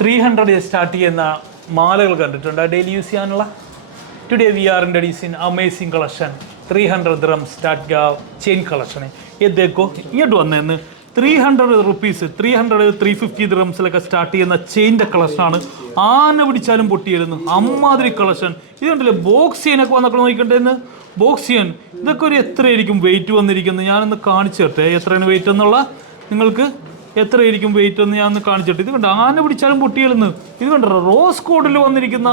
300 start ചെയ്യുന്ന മാലകൾ കണ്ടിട്ടുണ്ട് ഡെയിലി യൂസ് ചെയ്യാനുള്ള. Today we R introducing amazing collection 300 dirham start का चेन कलेक्शन है. ये देखो ഇങ്ങോട്ട് വന്നേന്ന് 300 rupees 350 dirhamസിലൊക്കെ സ്റ്റാർട്ട് ചെയ്യുന്ന ചെയിൻ്റെ കളക്ഷനാണ്. ആന പിടിച്ചാലും പൊട്ടിയിരുന്നു അമ്മാതിരി കളക്ഷൻ. ഇത് കണ്ടില്ലേ ബോക്സ് ചെയിനൊക്കെ വന്നപ്പോൾ നോക്കിക്കണ്ടേന്ന്. ബോക്സ് ചെയിൻ ഇതൊക്കെ ഒരു എത്രയായിരിക്കും വെയിറ്റ് വന്നിരിക്കുന്നത് ഞാനൊന്ന് കാണിച്ചു തരട്ടെ. എത്രയാണ് വെയിറ്റ് എന്നുള്ള നിങ്ങൾക്ക് എത്രയായിരിക്കും വെയിറ്റ് എന്ന് ഞാനൊന്ന് കാണിച്ചിട്ട്. ഇത് കണ്ട ആന പിടിച്ചാലും പൊട്ടിയെന്ന്. ഇത് കണ്ടോ റോസ് കോഡിൽ വന്നിരിക്കുന്ന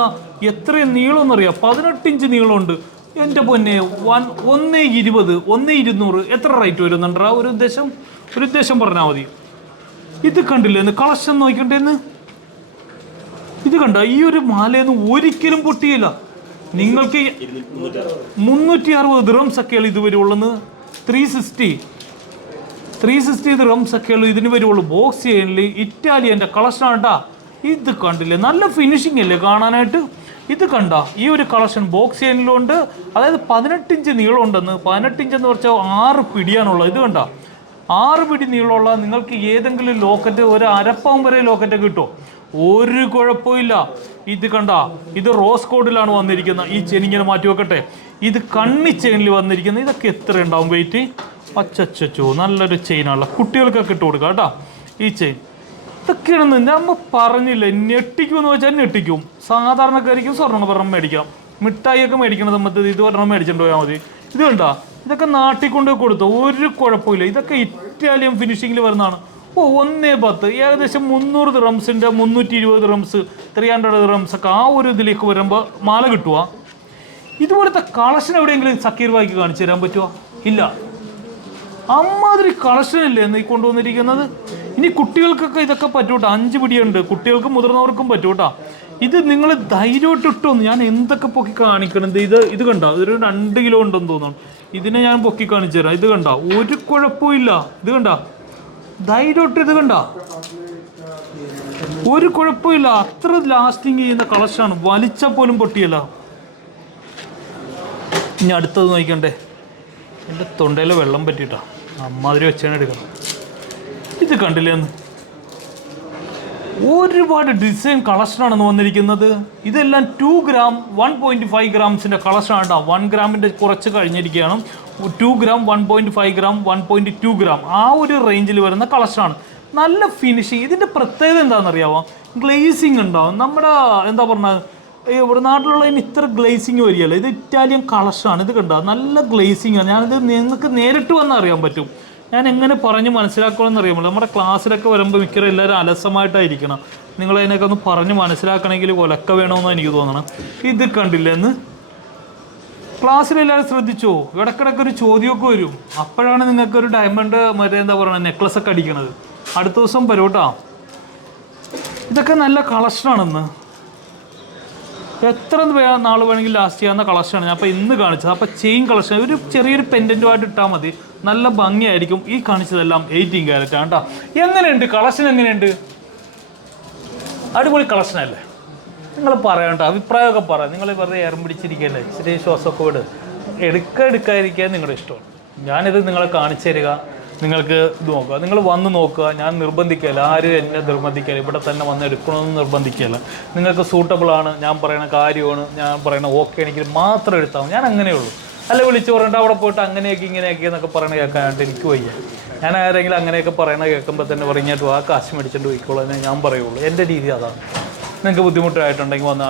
എത്രയും നീളം എന്നറിയാം. 18 ഇഞ്ച് നീളമുണ്ട്. എൻ്റെ പൊന്നെ 120 1200 എത്ര റേറ്റ് വരുന്നുണ്ടാ? ഒരു ഉദ്ദേശം പറഞ്ഞാൽ മതി. ഇത് കണ്ടില്ലേന്ന് കളക്ഷൻ നോക്കിക്കണ്ടേന്ന്. ഇത് കണ്ട ഈ ഒരു മാലയെന്ന് ഒരിക്കലും പൊട്ടിയില്ല. നിങ്ങൾക്ക് 360 dirhams ഒക്കെയാണ് ഇതുവരെ ഉള്ളത്. 360 dirhams ഒക്കെയുള്ളൂ ഇതിന് വരുള്ളൂ. ബോക്സ് ചെയിനിൽ ഇറ്റാലിയൻ്റെ കളക്ഷനാണ് കേട്ടാ. ഇത് കണ്ടില്ലേ നല്ല ഫിനിഷിംഗ് അല്ലേ കാണാനായിട്ട്. ഇത് കണ്ട ഈ ഒരു കളക്ഷൻ ബോക്സ് ചെയിനിലുണ്ട്. അതായത് 18 ഇഞ്ച് നീളം ഉണ്ടെന്ന്. 18 ഇഞ്ച് എന്ന് വെച്ചാൽ 6 പിടിയാണുള്ളത്. ഇത് കണ്ട 6 പിടി നീളമുള്ള നിങ്ങൾക്ക് ഏതെങ്കിലും ലോക്കറ്റ് ഒരു അരപ്പവും വരെ ലോക്കറ്റ് കിട്ടുമോ? ഒരു കുഴപ്പമില്ല. ഇത് കണ്ട ഇത് റോസ് കോഡിലാണ് വന്നിരിക്കുന്നത്. ഈ ചെയിൻ ഇങ്ങനെ മാറ്റി വെക്കട്ടെ. ഇത് കണ്ണി ചെയിനിൽ വന്നിരിക്കുന്നത്. ഇതൊക്കെ എത്ര ഉണ്ടാവും വെയിറ്റ്? അച്ചോ നല്ലൊരു ചെയിനാണല്ലോ. കുട്ടികൾക്കൊക്കെ ഇട്ട് കൊടുക്കാം കേട്ടോ ഈ ചെയിൻ. ഇതൊക്കെയാണെന്ന് നമ്മൾ പറഞ്ഞില്ലേ ഞെട്ടിക്കുമെന്ന് വെച്ചാൽ ഞെട്ടിക്കും. സാധാരണക്കാരിക്കും സ്വർണ്ണം മേടിക്കാം. മിഠായിയൊക്കെ മേടിക്കണ സംബന്ധിച്ച് ഇത് ഒരെണ്ണം മേടിച്ചിട്ട് പോയാൽ മതി. ഇത് കണ്ടാ ഇതൊക്കെ നാട്ടിൽ കൊണ്ട് കൊടുത്തു ഒരു കുഴപ്പമില്ല. ഇതൊക്കെ ഇറ്റാലിയൻ ഫിനിഷിങ്ങിൽ വരുന്നതാണ്. 110 ഏകദേശം 300 dirhamsൻ്റെ 320 dirhams 300 dirhams ഒക്കെ ആ ഒരു ഇതിലേക്ക് വരുമ്പോൾ മാല കിട്ടുക. ഇതുപോലത്തെ കളക്ഷൻ എവിടെയെങ്കിലും സക്കീർ ഭായിക്ക് കാണിച്ചു തരാൻ പറ്റുമോ? ഇല്ല. അമ്മാതിരി കളക്ഷനല്ലേ എന്ന് ഈ കൊണ്ടുവന്നിരിക്കുന്നത്. ഇനി കുട്ടികൾക്കൊക്കെ ഇതൊക്കെ പറ്റൂട്ടാ. 5 പിടിയുണ്ട്. കുട്ടികൾക്കും മുതിർന്നവർക്കും പറ്റൂട്ടാ. ഇത് നിങ്ങൾ ധൈര്യമായിട്ട് ഇട്ടോന്ന്. ഞാൻ എന്തൊക്കെ പൊക്കി കാണിക്കണത്. ഇത് കണ്ട ഇതൊരു 2 കിലോ ഉണ്ടെന്ന് തോന്നുന്നു. ഇതിനെ ഞാൻ പൊക്കി കാണിച്ചു തരാം. ഇത് കണ്ട ഒരു കുഴപ്പമില്ല. ഇത് കണ്ട ധൈര്യമായിട്ട് ഇത് കണ്ട ഒരു കുഴപ്പമില്ല. അത്ര ലാസ്റ്റിങ് ചെയ്യുന്ന കളക്ഷനാണ്. വലിച്ച പോലും പൊട്ടിയല്ല. ഇനി അടുത്തത് നോക്കണ്ടേ. എൻ്റെ തൊണ്ടയിൽ വെള്ളം പറ്റിയിട്ടാ. അമ്മാതിരി വെച്ചാണ് എടുക്കണം. ഇത് കണ്ടില്ലേ എന്ന് ഒരുപാട് ഡിസൈൻ കളക്ഷനാണെന്ന് വന്നിരിക്കുന്നത്. ഇതെല്ലാം 2 gram 1.5 grams കളക്ഷനാണ് കേട്ടോ. 1 ഗ്രാമിൻ്റെ കുറച്ച് കഴിഞ്ഞിരിക്കുകയാണ്. 2 gram 1.5 gram 1.2 gram ആ ഒരു റേഞ്ചിൽ വരുന്ന കളക്ഷനാണ്. നല്ല ഫിനിഷിങ്. ഇതിൻ്റെ പ്രത്യേകത എന്താണെന്നറിയാമോ? ഗ്ലേസിങ് ഉണ്ടാവും. നമ്മുടെ എന്താ പറഞ്ഞത് ഇവിടെ നാട്ടിലുള്ളതിന് ഇത്ര ഗ്ലേസിങ് വരികയല്ല. ഇത് ഇറ്റാലിയൻ കളക്ഷനാണ്. ഇത് കണ്ടോ നല്ല ഗ്ലേസിങ് ആണ്. ഞാനിത് നിങ്ങൾക്ക് നേരിട്ട് വന്നാൽ അറിയാൻ പറ്റും. ഞാൻ എങ്ങനെ പറഞ്ഞ് മനസ്സിലാക്കണമെന്ന് അറിയാമല്ലോ. നമ്മുടെ ക്ലാസ്സിലൊക്കെ വരുമ്പോൾ മിക്കവാറും എല്ലാവരും അലസമായിട്ടായിരിക്കണം. നിങ്ങളതിനൊക്കെ ഒന്ന് പറഞ്ഞ് മനസ്സിലാക്കണമെങ്കിൽ ഒലക്ക വേണമെന്ന് എനിക്ക് തോന്നണം. ഇത് കണ്ടില്ലെന്ന് ക്ലാസ്സിലെല്ലാവരും ശ്രദ്ധിച്ചോ? ഇടയ്ക്കിടയ്ക്ക് ഒരു ചോദ്യമൊക്കെ വരും. അപ്പോഴാണ് നിങ്ങൾക്കൊരു ഡയമണ്ട് മറ്റേ എന്താ പറയുക നെക്ലസൊക്കെ അടിക്കണത്. അടുത്ത ദിവസം വരും കേട്ടോ. ഇതൊക്കെ നല്ല കളക്ഷനാണെന്ന്. എത്ര നാൾ വേണമെങ്കിൽ ലാസ്റ്റ് ചെയ്യാവുന്ന കളക്ഷനാണ് ഞാൻ അപ്പോൾ ഇന്ന് കാണിച്ചത്. അപ്പോൾ ചെയിൻ കളക്ഷൻ ഒരു ചെറിയൊരു പെൻഡൻറ്റുമായിട്ട് ഇട്ടാൽ മതി. നല്ല ഭംഗിയായിരിക്കും. ഈ കാണിച്ചതെല്ലാം 18 carat ആണ് കേട്ടോ. എങ്ങനെയുണ്ട് കളക്ഷൻ? എങ്ങനെയുണ്ട്? അടിപൊളി കളക്ഷനല്ലേ? നിങ്ങൾ പറയണ്ട അഭിപ്രായമൊക്കെ പറയാം. നിങ്ങൾ വെറുതെ ഏറും പിടിച്ചിരിക്കുകയല്ലേ. ഇച്ചിരി ശ്വാസമൊക്കെ വിട്. എടുക്കാതിരിക്കാൻ നിങ്ങളുടെ ഇഷ്ടമാണ്. ഞാനിത് നിങ്ങളെ കാണിച്ചു തരിക. നിങ്ങൾക്ക് ഇത് നോക്കുക. നിങ്ങൾ വന്ന് നോക്കുക. ഞാൻ നിർബന്ധിക്കുകയല്ല. ആരും എന്നെ നിർബന്ധിക്കുകയില്ല. ഇവിടെ തന്നെ വന്ന് എടുക്കണമെന്ന് നിർബന്ധിക്കുകയല്ല. നിങ്ങൾക്ക് സൂട്ടബിളാണ്, ഞാൻ പറയുന്ന കാര്യമാണ്, ഞാൻ പറയുന്ന ഓക്കെ എനിക്ക് മാത്രം എടുത്താൽ മതി. ഞാൻ അങ്ങനെയുള്ളൂ. അല്ല വിളിച്ച് പറഞ്ഞിട്ട് അവിടെ പോയിട്ട് അങ്ങനെയൊക്കെ ഇങ്ങനെയൊക്കെ എന്നൊക്കെ പറയണ കേൾക്കാനായിട്ട് എനിക്ക് വയ്യ. ഞാൻ ആരെങ്കിലും അങ്ങനെയൊക്കെ പറയണ കേൾക്കുമ്പോൾ തന്നെ പറഞ്ഞിട്ട് ആ കാശ് മേടിച്ചിട്ട് പോയിക്കോളൂ എന്നേ ഞാൻ പറയുള്ളൂ. എൻ്റെ രീതി അതാണ്. നിങ്ങൾക്ക് ബുദ്ധിമുട്ടായിട്ടുണ്ടെങ്കിൽ വന്ന്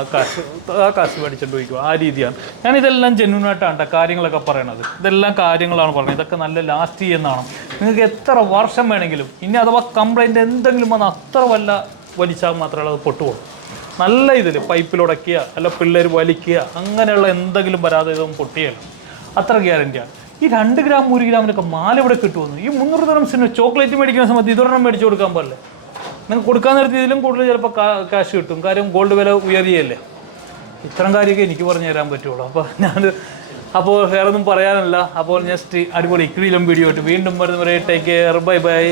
ആ കാശ് മേടിച്ചിട്ട് പോയിക്കോളൂ. ആ രീതിയാണ്. ഞാനിതെല്ലാം ജെന്യൂനായിട്ടാണ് കാര്യങ്ങളൊക്കെ പറയണത്. ഇതെല്ലാം കാര്യങ്ങളാണ് പറയുന്നത്. ഇതൊക്കെ നല്ല ലാസ്റ്റ് ചെയ്യുന്നതാണ്. നിങ്ങൾക്ക് എത്ര വർഷം വേണമെങ്കിലും ഇനി അഥവാ കംപ്ലൈൻറ്റ് എന്തെങ്കിലും വന്ന് അത്ര വലിച്ചാൽ മാത്രമേ അത് പൊട്ടുള്ളൂ. നല്ല ഇതിൽ പൈപ്പിലുടക്കുക അല്ല പിള്ളേർ വലിക്കുക അങ്ങനെയുള്ള എന്തെങ്കിലും വരാതെ ഇതൊന്നും പൊട്ടിയല്ല. അത്ര ഗ്യാരൻറ്റിയാണ്. ഈ 2 gram 1 ഗ്രാമിനൊക്കെ മാല ഇവിടെ കിട്ടുമെന്ന്. ഈ 300 dirhamsന് ചോക്ലേറ്റ് മേടിക്കുന്ന സമയത്ത് ഇതൊരെണ്ണം മേടിച്ച് കൊടുക്കാൻ പാടില്ലേ? നിങ്ങൾക്ക് കൊടുക്കാൻ നേരത്തെ ഇതിലും കൂടുതൽ ചിലപ്പോൾ കാശ് കിട്ടും. കാര്യം ഗോൾഡ് വില ഉയരുകയല്ലേ. ഇത്തരം കാര്യമൊക്കെ എനിക്ക് പറഞ്ഞു തരാൻ പറ്റുള്ളൂ. അപ്പോൾ വേറെ ഒന്നും പറയാനല്ല. അപ്പോൾ നെക്സ്റ്റ് അടിപൊളി ഇക്രീലും വീഡിയോ ആയിട്ട് വീണ്ടും വരുന്നവരെ ടേക്ക് കെയർ. Bye bye.